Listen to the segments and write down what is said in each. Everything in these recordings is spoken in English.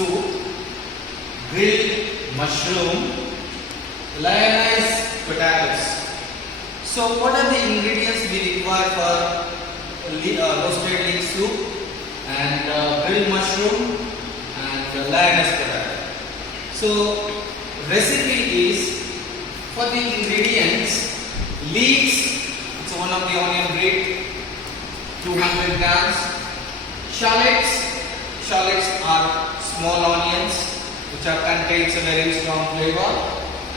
soup, grilled mushroom, lionized potatoes. So what are the ingredients we require for roasted leek soup and grilled mushroom and lionized potato? So recipe is, for the ingredients, leeks, it's one of the onion grate, 200 grams. Shallots are small onions which are contains a very strong flavor,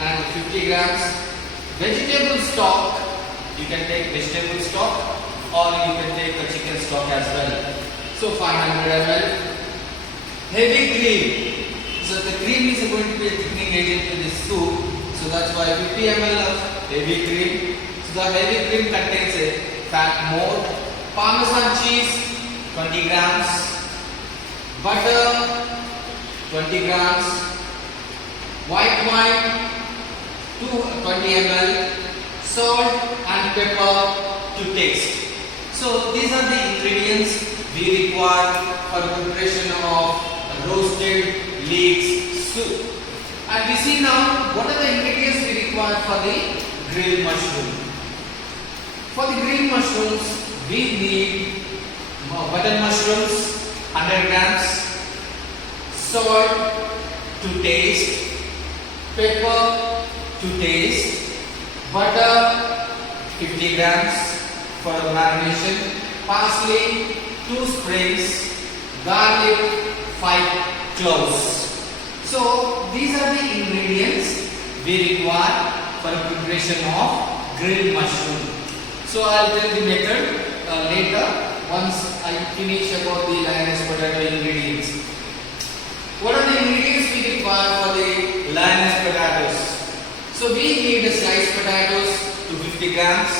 and 50 grams. Vegetable stock, you can take vegetable stock or you can take the chicken stock as well. So 500 ml. Heavy cream. So the cream is going to be a thickening agent in this soup. So that's why 50 ml of heavy cream. So the heavy cream contains a fat more. Parmesan cheese 20 grams. Butter 20 grams. White wine 20 ml. Salt and pepper to taste. So these are the ingredients we require for preparation of roasted leeks soup. And we see now what are the ingredients we require for the grilled mushroom. For the grilled mushrooms, we need button mushrooms 100 grams, salt to taste, pepper to taste, butter 50 grams for marination, parsley 2 sprigs, garlic 5 cloves. So these are the ingredients we require for preparation of grilled mushroom. So I will tell the method later once I finish about the lioness potato ingredients. What are the ingredients we require for the lioness potatoes? So we need sliced potatoes to 50 grams,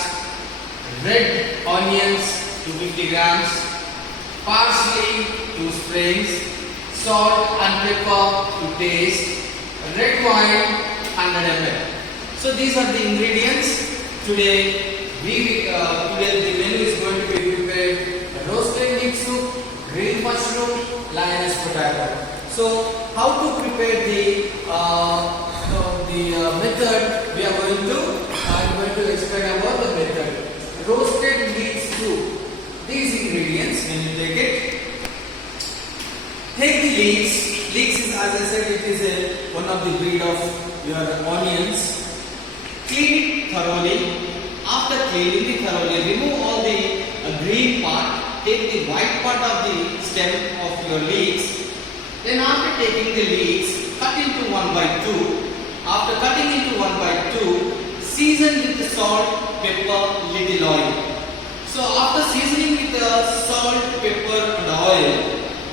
red onions to 50 grams, parsley 2 sprigs, salt and pepper to taste, red wine 100 ml. So these are the ingredients. Today the menu is going to be prepared: roasted leek soup, grilled mushroom, lioness potato. So how to prepare the method? We are going to I'm going to explain about the method. Roasted leek soup. These ingredients, when you take it, take the leeks. Leeks is, as I said, it is one of the breed of your onions. Clean it thoroughly. After cleaning it thoroughly, remove all the green part. Take the white part of the stem of your leeks. Then after taking the leeks, cut into 1/2. After cutting into 1/2, season with the salt, pepper, little oil. So after seasoning with the salt, pepper and oil,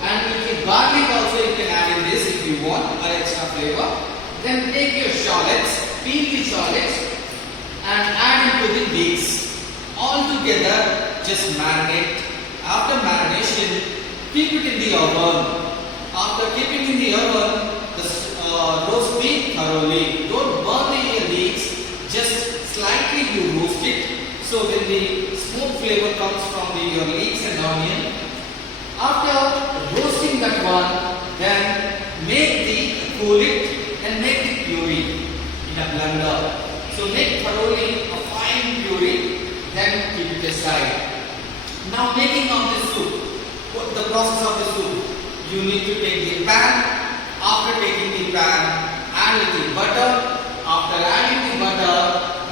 and little garlic also you can add in this if you want or extra flavor. Then take your shallots, peel the shallots and add into the leeks. All together just marinate. After marination, keep it in the oven. After keeping in the oven, roast it thoroughly. Don't burn the leeks, just slightly you roast it. So when the smoke flavor comes from your leeks and onion, after roasting that one, then cool it and make the puree in a blender. So make thoroughly a fine puree, then keep it aside. Now making of the soup. What the process of the soup? You need to take the pan. After taking the pan, add little butter. After adding the butter,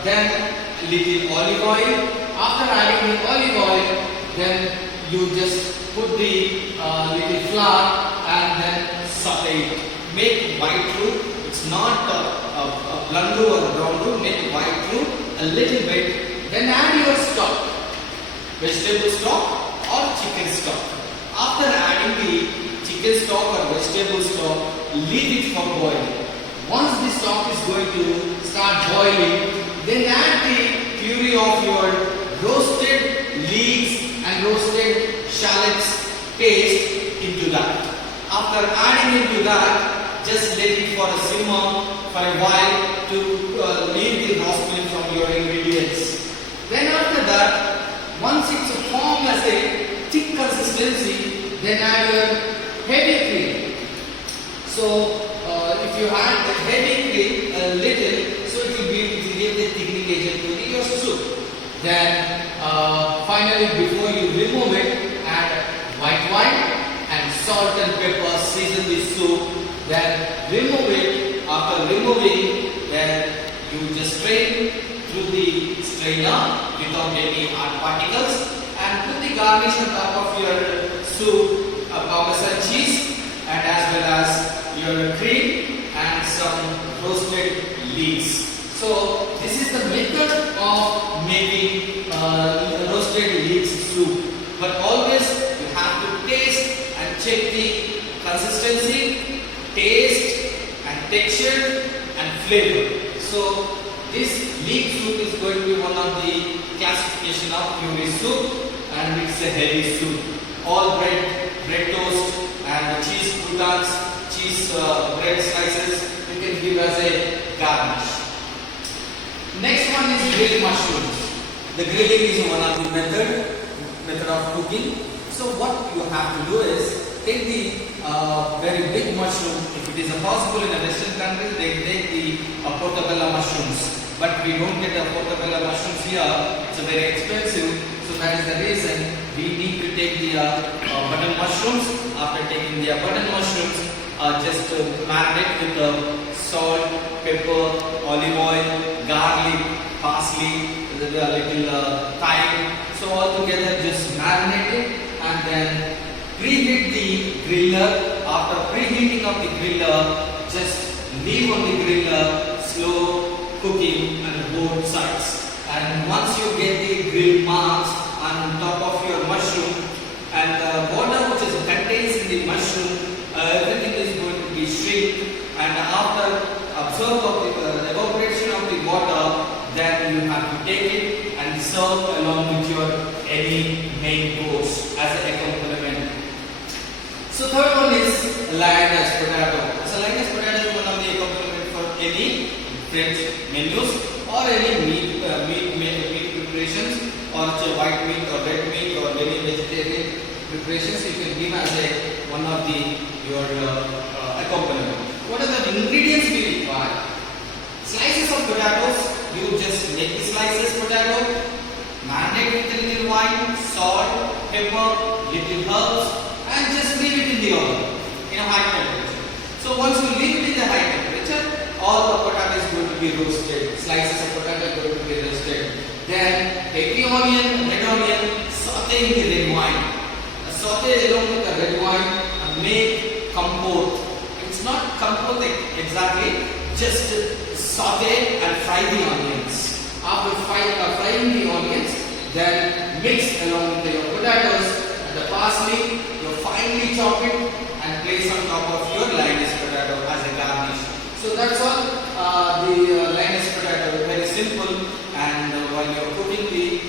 then little olive oil. After adding the olive oil, then you just put the little flour and then saute it. Make white roux. It's not a blunt roux or a brown roux. Make white roux a little bit. Then add your stock, vegetable stock or chicken stock. After adding the chicken stock or vegetable stock, leave it for boiling. Once the stock is going to start boiling, then add the puree of your roasted leeks and roasted shallots paste into that. After adding into that, just let it for a simmer for a while to leave the raw smell from your ingredients. Then after that, once it's formed as a thick consistency, then add your heavy cream. So if you add the heavy cream a little, so it will give the thickening agent to your soup. Then finally, before you remove it, add white wine and salt and pepper. Season the soup. Then remove it. After removing, then you just strain through the strainer without any hard particles, and put the garnish on top of your soup, Parmesan cheese, and as well as your cream and some roasted leeks. So this is the method of making roasted leeks soup. But always you have to taste and check the consistency, taste and texture and flavor. So this leek soup is going to be one of the classification of puree soup, and it's a heavy soup. All bread toast and cheese croutons, cheese bread slices you can give as a garnish. Next one is grilled mushrooms. The grilling is one of the method of cooking. So what you have to do is take the very big mushroom. If it is possible in a Western country, they take the portobello mushrooms. But we don't get the portobello mushrooms here. It's very expensive. So that is the reason we need to take the button mushrooms. After taking the button mushrooms, just marinate with salt, pepper, olive oil, garlic, parsley, a little thyme. So all together just marinate it and then preheat the griller. After preheating of the griller, just leave on the griller slow cooking on both sides. And once you get the grill marks on top of your mushroom, and the water which is contains in the mushroom, everything is going to be shrink. And after absorb of the evaporation of the water, then you have to take it and serve along with your any main course as an accompaniment. So third one is lioness potato. So lioness potato is one of the accompaniment for any French menus or any meat preparations, or white meat or red meat or any vegetarian preparations. You can give as a one of your accompaniment. What are the ingredients we require? Slices of potatoes. You just make the slices potato, marinate with a little wine, salt, pepper, little herbs, and just leave it in the oven in a high temperature. So once you leave it in the high temperature, all the potato is going to be roasted. Slices of potato are going to be roasted. Then take the onion, red onion, saute in the red wine. Saute along with the red wine and make compote. It's not compote exactly, just saute and fry the onions. After frying the onions, then mix along with your potatoes and the parsley. You finely chop it and place on top of your lioness potato as a garnish. So that's all. The lioness potato, very simple. And while you're cooking the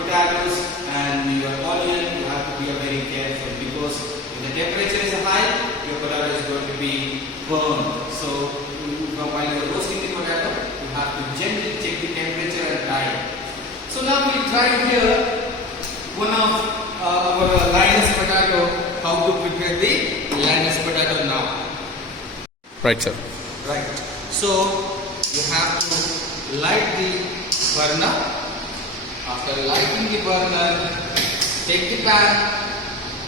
potatoes and your onion, you have to be very careful, because if the temperature is high, your potato is going to be burned. So while you're roasting the potato, you have to gently check the temperature and time. So now we try here one of our lioness potato, how to prepare the lioness potato now. Right, sir. Right. So you have to light the burner. After lighting the burner, take the pan,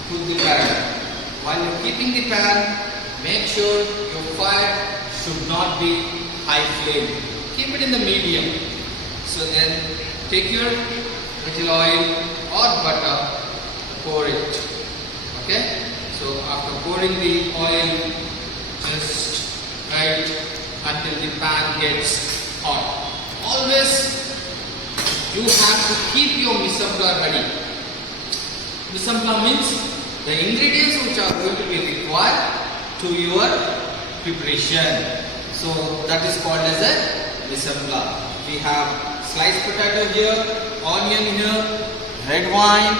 put the pan. While you're keeping the pan, make sure your fire should not be high flame. Keep it in the medium. So then take your little oil or butter, pour it. Okay? So after pouring the oil, just right until the pan gets hot. Always you have to keep your mise en place ready. Mise en place means the ingredients which are going to be required to your preparation. So that is called as a mise en place. We have sliced potato here, onion here, red wine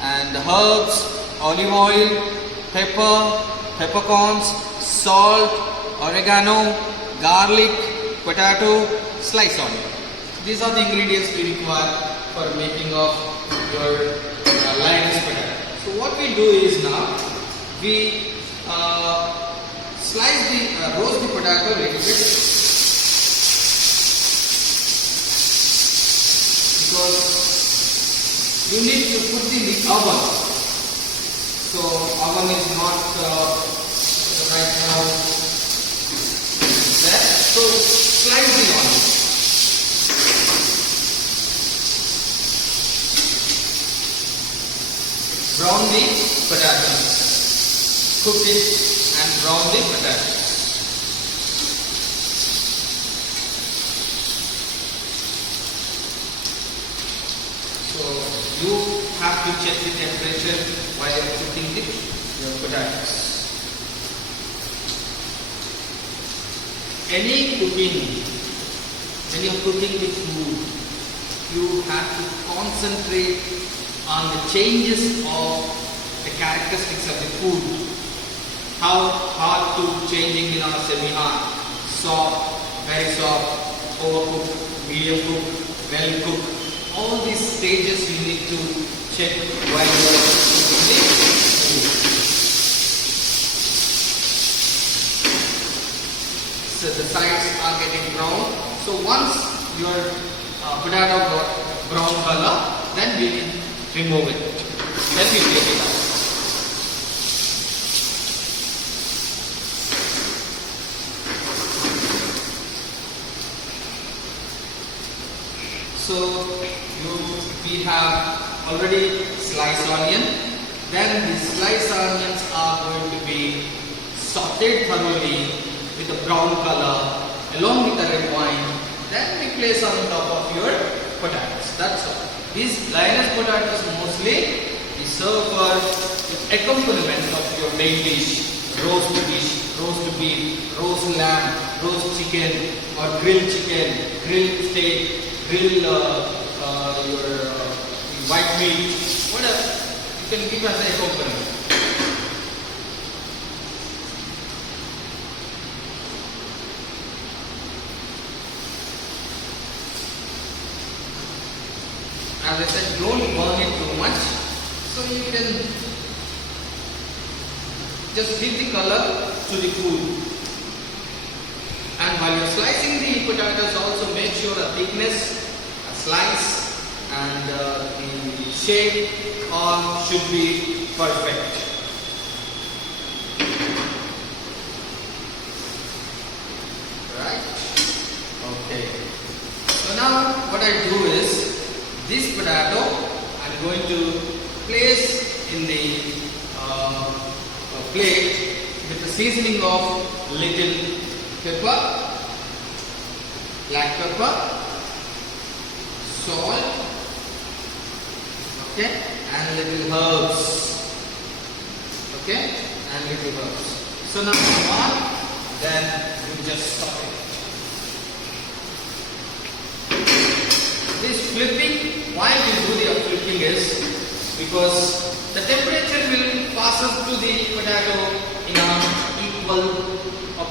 and herbs, olive oil, pepper, peppercorns, salt, oregano, garlic, potato, sliced onion. These are the ingredients we require for making of your lioness potato. So what we do is now we roast the potato a little bit, because you need to put in the oven. So oven is not right now there. So slice the onion. Brown the potatoes. Cook it and brown the potatoes. So you have to check the temperature while cooking your potatoes. Any cooking, when you are cooking the food, you have to concentrate on the changes of the characteristics of the food. How hard to changing in our semi-hard, soft, very soft, overcooked, medium cooked, well cooked. All these stages you need to check while you are cooking the food. So the sides are getting brown. So once your potato got brown color, then we can remove it. Then we take it out. So we have already sliced onion. Then the sliced onions are going to be sauteed thoroughly with a brown color along with the red wine. Then we place on top of your potatoes. That's all. These lioness potatoes mostly is served for the accompaniment of your main dish, roast beef, roast lamb, roast chicken, or grilled chicken, grilled steak, your white meat, whatever. You can give as an accompaniment. As I said, don't burn it too much. So you can just give the color to the food. And while you're slicing the potatoes, also make sure a thickness, a slice, and the shape all should be perfect. Right? Okay. So now what I do is, this potato I'm going to place in the plate with the seasoning of little pepper, black pepper, salt, okay, and little herbs, okay, and little herbs. So now on, then you just stop it. This flipping, why we do the flipping is because the temperature will pass up to the potato in an equal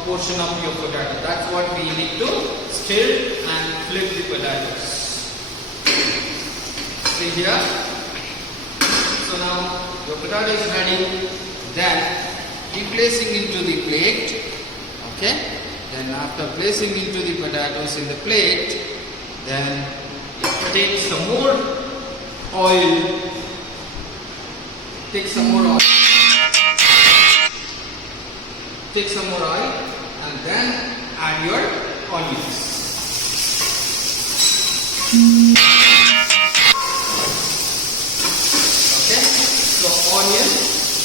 portion of your potato. That's what we need to stir and flip the potatoes. See here. So now your potato is ready. Then be placing into the plate. Okay. Then after placing into the potatoes in the plate, then take some more oil. Take some more oil. Take some more oil and then add your onions. Okay, so onion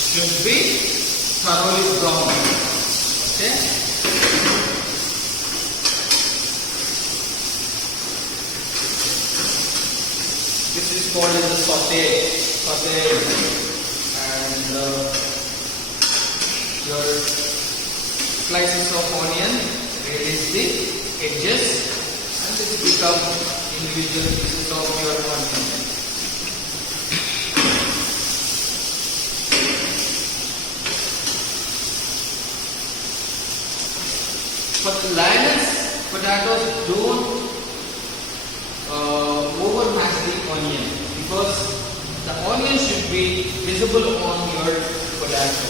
should be thoroughly brown. Okay. This is called as a saute, and your slices of onion, release the edges, and this become individual pieces of your onion. But the lioness potatoes don't overmash the onion, because the onion should be visible on your potato.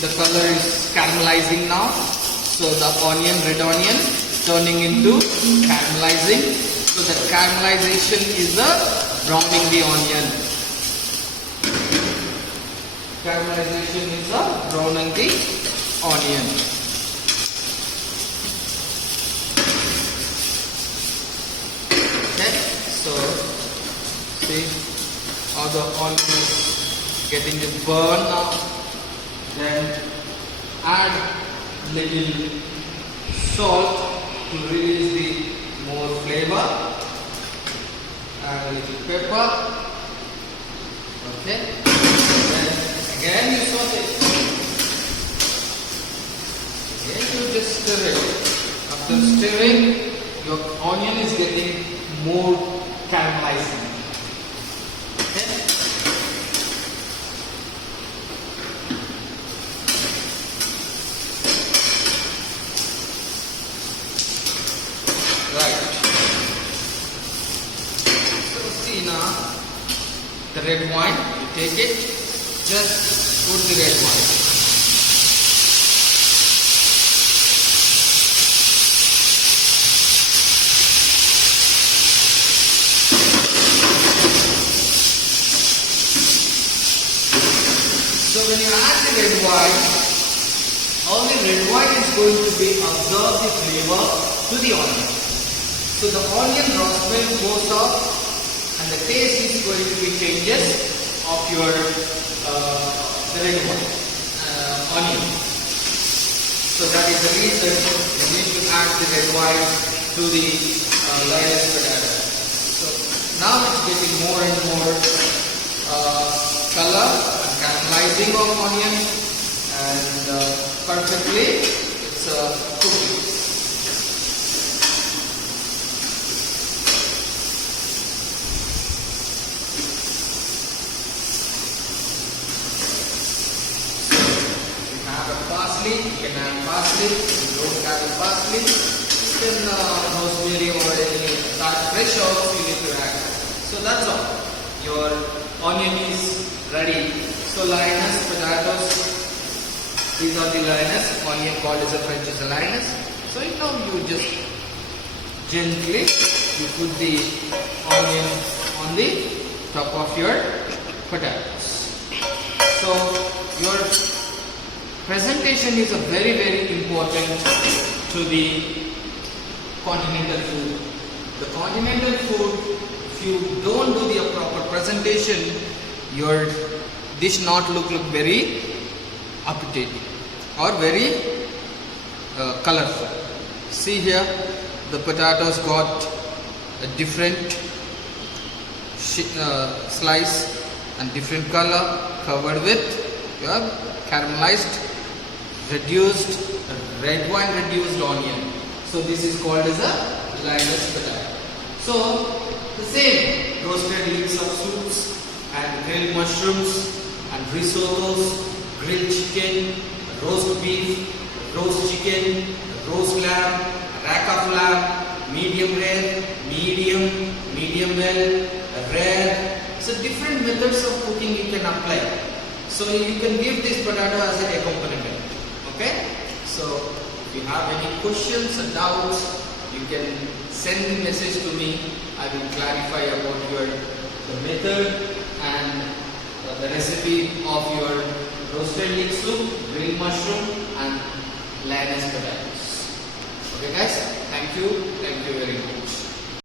the color is caramelizing now. So the onion, red onion, turning into caramelizing. So the caramelization is the browning the onion. Caramelization is the browning the onion. Okay, so see how the onion is getting the burn now. Then add little salt to release the more flavor. Add a little pepper. Okay. Then again you saute. Again you just stir it. After stirring, your onion is getting more caramelizing. Okay. Right. So see now the red wine, you take it, just put the red wine. So when you add the red wine, only red wine is going to be absorb the flavor to the onion. So the onion raw smell goes off and the taste is going to be changes of your the red wine onion. So that is the reason you need to add the red wine to the lioness potato. So now it's getting more and more color and caramelizing of onion and perfectly it's cooking. Parsley, you can add parsley. If you don't have the parsley, you can rosemary or any fresh herbs you need to add. So that's all. Your onion is ready. So lioness potatoes, these are the lioness. Onion called as a French as a lioness. So now you just gently you put the onion on the top of your potatoes. So your presentation is a very important to the continental food. The continental food, if you don't do the proper presentation, your dish not look very appetizing or very colorful. See here, the potatoes got a different slice and different color, covered with your caramelized reduced red wine reduced onion. So this is called as a lioness potato. So the same roasted leeks of soups and grilled mushrooms and risottos, grilled chicken, roast beef, roast chicken, roast lamb, rack of lamb, medium rare, medium well, rare. So different methods of cooking you can apply. So you can give this potato as an accompaniment. Okay? So if you have any questions or doubts, you can send the message to me. I will clarify about the method and the recipe of your roasted leek soup, grilled mushroom and lioness potatoes. Okay guys, thank you very much.